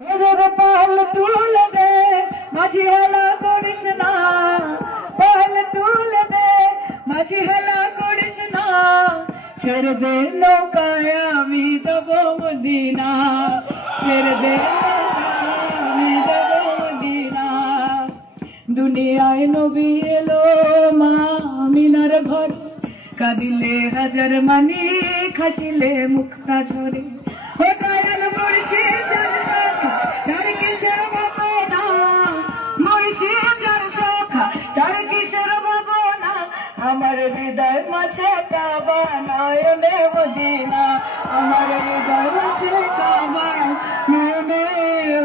পাল তুলে দে মাঝি হেলা করিস না, পাল তুলে দে মাঝি হেলা করিস না, ছেড়ে দে নৌকায় আমি যাব মদিনা, ছেড়ে দে আমি যাব মদিনা। দুনিয়ায় নবী এলো মা আমিনার ঘর, কাঁদিলে হাজার মানি খাসিলে মুখটা ঝরে। ও দয়াল মুর্শিদ যার শাখা তার কিসের ভাবনা, মুর্শিদ যার শাখা তার কিসের ভাবনা, আমার হৃদয় মাঝে কাবা নয়নে মদিনা, আমার হৃদয় মাঝে কাবা নয়নে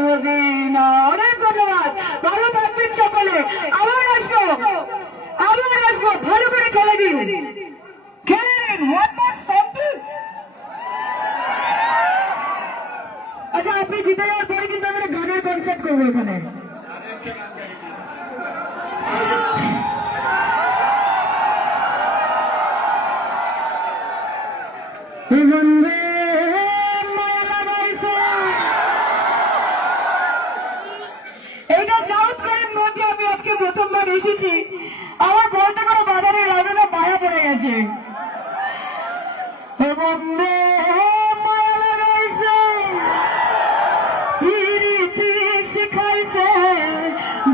মদিনা। অনেক ধন্যবাদ, ভালো থাকবেন সকলে। আবার আসবো, ভালো করে খেলে দিন, খেলেন। What not song please. আচ্ছা, আপনি জিতে যাওয়ার পরে কিন্তু আমরা গানের কনসার্ট করবো এখানে। এইটা সাউথ কোরিয়ান মঞ্চে আমি আজকে প্রথমবার এসেছি, আমার বলতে কোনো বাধা নেই, লাগে না মায়া পড়ে গেছে। শিখাইছে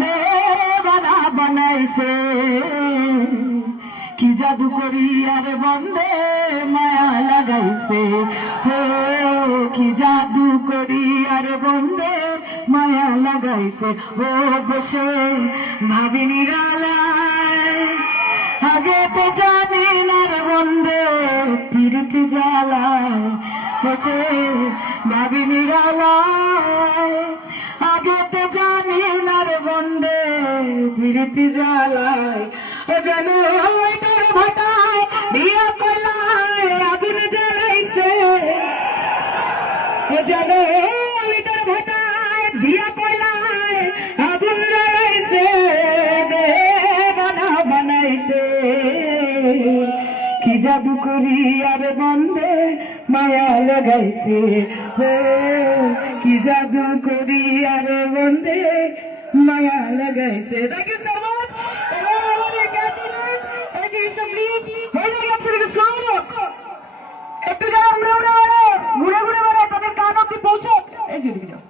দেবানা বানাইছে, কি জাদু করি আরে বন্দে মায়া লাগাইছে, কি জাদু করি আরে বন্দে মায়া লাগাইছে। ও বসে ভাবিনি গালায়, আগে তো জানি না রে বন্দে ফিরতে জ্বালায়, বসে ভাবিনি গালায়, আগে তো জানি না রে বন্দে ফিরতে জ্বালায়। ও জানো তোর ভাটায় দিয়া কলায় আগুন জ্বালাইছে, ও জানো তোর ভাটায় দিয়া কলায় আগুন জ্বালাইছে, বানা বানাইছে, কি জাদু করি আরে বন্দে মায়া লাগাইছে, কি জাদু করি আরে বন্দে মায়া লাগাইছে। Thank you so much. একটু যারা ঘুরে ঘুরে বেড়ায় তাদের কান অব্দি পৌঁছে, এই যেদিকে যাও।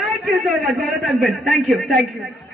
Thank you so much. Thank you.